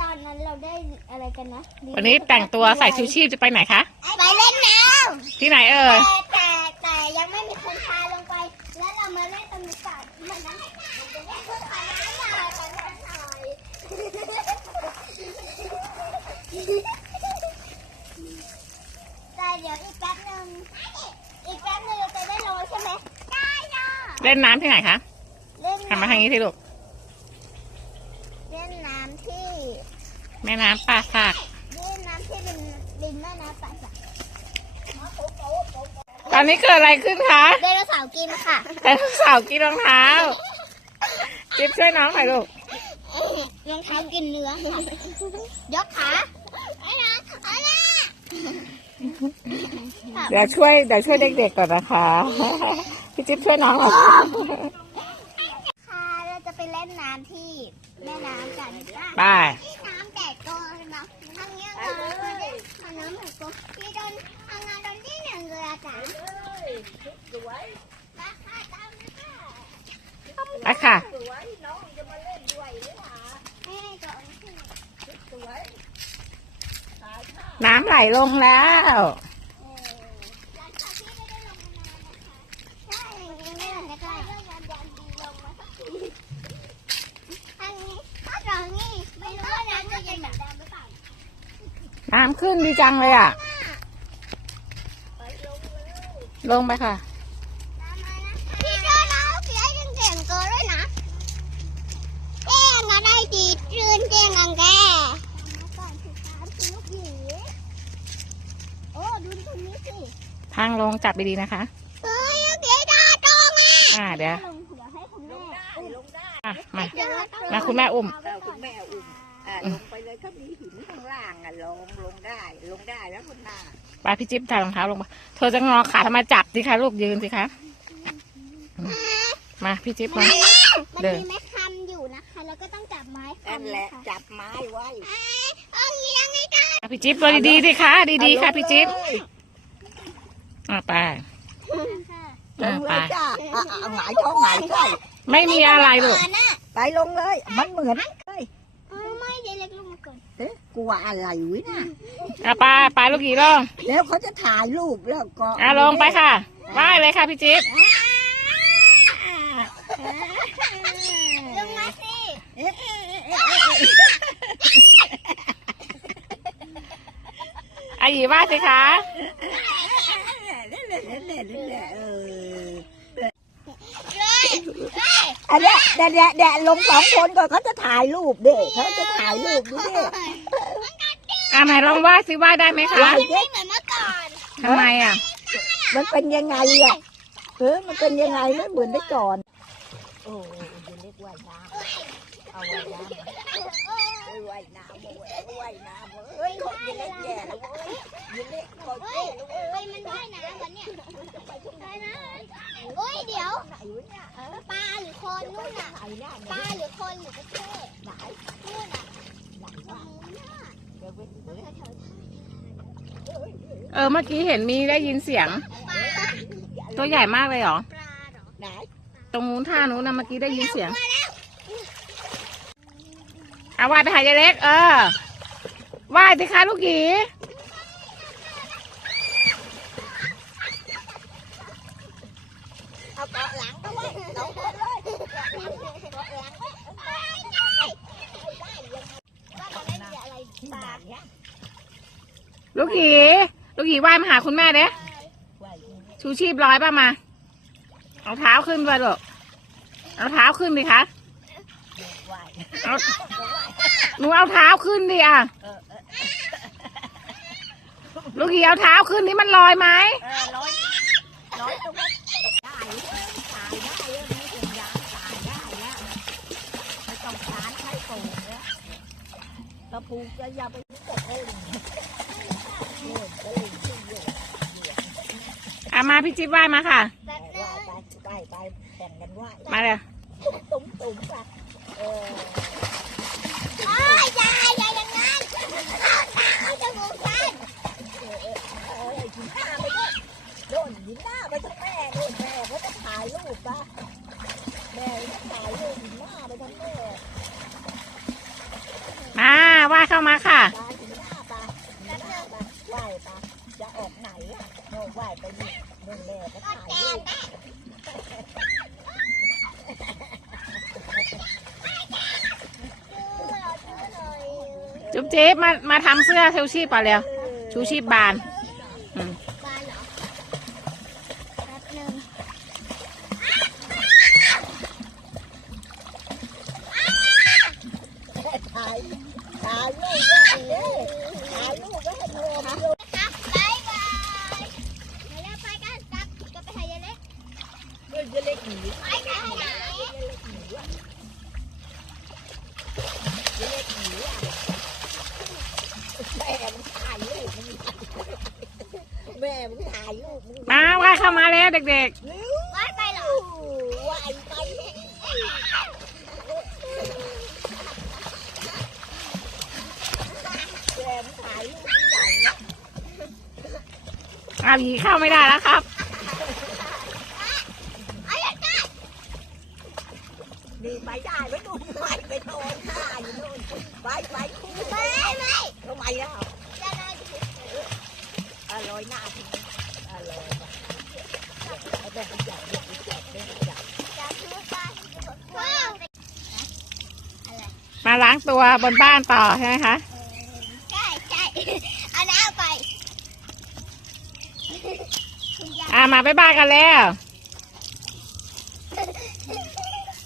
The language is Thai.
ตอนนั้นเราได้อะไรกันนะวันนี้แต่งตัวใส่ชูชีพจะไปไหนคะ ไปเล่นน้ที่ไหนเอ่ำยแต่แต่แต่ยังไม่มีคนพาลงไป แล้วเรามาเล่นตรงนี้ก่อนมันนั้นจะได้เพื่อขอน้ำหน่อยขอน้ำหน่อยแต่เดี๋ยวอีกแป๊บนึงอีกแป๊บนึงเราจะได้ลงใช่ไหมได้ค่ะเล่นน้ำที่ไหนคะเล่นหันมาทางนี้สิลูก เล่นน้ำที่ แม่น้ำป่าสักเล่นน้ำที่เป็นดินแม่น้ำป่าสักตอนนี้เกิดอะไรขึ้นคะไดโนเสาร์กินค่ะไดโนเสาร์กินรองเท้าจิ๊บช่วยน้องหน่อยลูกรองเท้ากินเนื้อค่ะยกขาไอ้นะไอ้นะเดี๋ยวช่วยเดี๋ยวช่วยเด็กๆก่อนนะคะพี่จิ๊บช่วยน้องหน่อยค่ะเราจะไปเล่นน้ำที่แม่น้ำกันไป ไปค่ะ น้ำไหลลงแล้วน้ำขึ้นดีจังเลยอะ ลงไปค่ะ ทางลงจับดีๆนะคะเฮ้ยเดี๋ยวดาตรงอะอ่าเดี๋ยวลงเดี๋ยวให้คุณแม่อุ้มอะมาเดี๋ยวเราต้องมาคุณแม่อุ้มเาไว้เออก่คุอนณแม่อุ้มอ่าลงไปเลยถ้ามีหินข้างล่างอะลงลงได้ลงได้แล้วคุณน้าไปพี่จิ๊บถอดรองเท้าลงมาเธอจะงอขาทำไมจับสิคะลูกยืนสิคะมาพี่จิ๊บมามันเดินมีไม้คำอยู่นะคะแล้วก็ต้องจับไม้นั่นคำแหละนะคะจับไม้ไว้เอาเงี้ยไงกันอะพี่จิ๊บตัวดีๆสิคะดีๆค่ะพี่จิ๊บเอาเลยอะไปลอะงไปเลยจ้าอะอะหงายท้องหงายไส้ไม่มีอะไรลูกก่อนน่ะไปลงเลย มันเหมือนเลยเอาไม่เดี๋ยวเล็กลงมาก่อนเอ๊ะกลัวอะไรวินะอะไปไปลูกหยีลงแล้วเขาจะถ่ายรูปแล้วก็อะลงไปค่ะว่ายเลยค่ะพี่จิ๊บลงมาสิเอ๊ะเอ๊ะเอ๊ะเอ๊ะอาหยีว่ายสิคะเล่ นเล่นเล่นเล่นเล่นเออเลยเลยอันเนี้ยแดะแดะแดะลงสองคนก่อนเขาจะถ่ายรูปดิเขาจะถ่ายรูปดิอะไหนลองว่ายสิว่ายได้ไหมคะว่ายมันไม่เหมือนเมื่อก่อนทำไมอะ มันเป็นยังไงอะเออมันเป็นยังไงไม่เหมือนได้ก่อน โอ้ยจะเรียกว่ายน้ำเอาว่ายน้ำเอ้ยว่ายน้ำเว้ยว่ายน้ำเว้ยเฮ้ยคนจะเล่นแย่แล้วเว้ยอย่าเล่นคนเฮ้เล่ยนแล้วเว้ยไปมันว่ายน้ำวันเนี้ยว่ายน้ำเฮ้ยเดี๋ยว ไหนวะเนี่ย ปลาหรือค นนู่นน่ะไหนเนี่ยปลาหรือคนหรือกระเทศไหนนู่นน่ะไหนวะเดี๋ยวไปเดี๋ยวแถวเออเมื่อกี้เห็นมีได้ยินเสียงๆปลาตัวใหญ่มากเลยเหรอ ปลาเหรอไหนตรงนู้นท่านู้นนะเมื่อกี้ได้ยินเสียงเอาว่ายไปหายายเล็ก เออว่ายสิคะลูกหยีเอาเกาะหลังเอาไว้สองคนเลูกหีลูกหยีลูกหยีว่ายมาหาคุณแม่เด้ชูชีพร้อยป่ะมา เอาเท้าขึ้นไปลูกเอาเท้าขึ้นดิคะเอาหนูเอาเท้าขึ้นดิอะ ลูกหยีเอาเท้าขึ้นนี่มันลอยไหม เออร้อยร้อยตัวได้ตายได้เลยไม่ถึงยางตายได้แล้วไม่ต้องการใช้โป่งแล้ว กระปูจะอย่าไปตกเองโน่นก็เลยขึ้นเยอะอะมาพี่จิ๊บว่ายมาค่ะแบบว่ายนั้นไปไปไปแข่งกันว่ายมาเลย ตุ้มตุ้มไปเออ โอ้ยยายยายอย่างนั้นเอาตาเอาจมูกกัน เออเออยิงหน้าไปด้วยโดนยิงหน้าไปทั้งแม่โดนแม่เขาจะถ่ายรูปปะแม่จะถ่ายรูปยิงหน้าไปทั้งแม่ มา แม่ก็ ก็ ถ่าย แจ รู ง ป ได้ จุ๊บจิ๊บมามาทำเสื้อชูชีพป่ะเร็วชูชีพบานอืมบานเหรอแป๊บหนึงถ่ายถ่ายรูปก็เอ๋ถ่ายรูปก็ให้ดูดูครับบ๊ายบายเดี๋ยวไปกันกลับกลับไปหายายเล็กเฮ้ยเล็กหนีไปกันหายายเล็กจะเล็กหน เล็กหนีอะแม่มึงถ่ายรูปมึง แม่มึงถ่ายรูปมึงมาว่ายเข้ามาแล้วเด็กเร็วไปไปเหรอว่ายไปแม่มึงถ่ายรูปมึงใหญ่นะๆอาหยีเข้าไม่ได้แล้วครับเอาอย่าได้ดีไปได้ไม่ดูไปไปโดนข้าอยู่นู่นไปไปคู่ไม่ไม่ทำไมแล้ว จะได้ดี อร่อยหน้าทีนี้อร่อยว่ะเอาแบบใหญ่แบบใหญ่แบบใหญ่ จะซื้อไปว้าวอะไร มา ล้างตัวบนบ้านต่อใช่ไหมคะใช่ใช่เอาน้ำไปคุณยายอ่ามาไปบ้านกันแล้วบ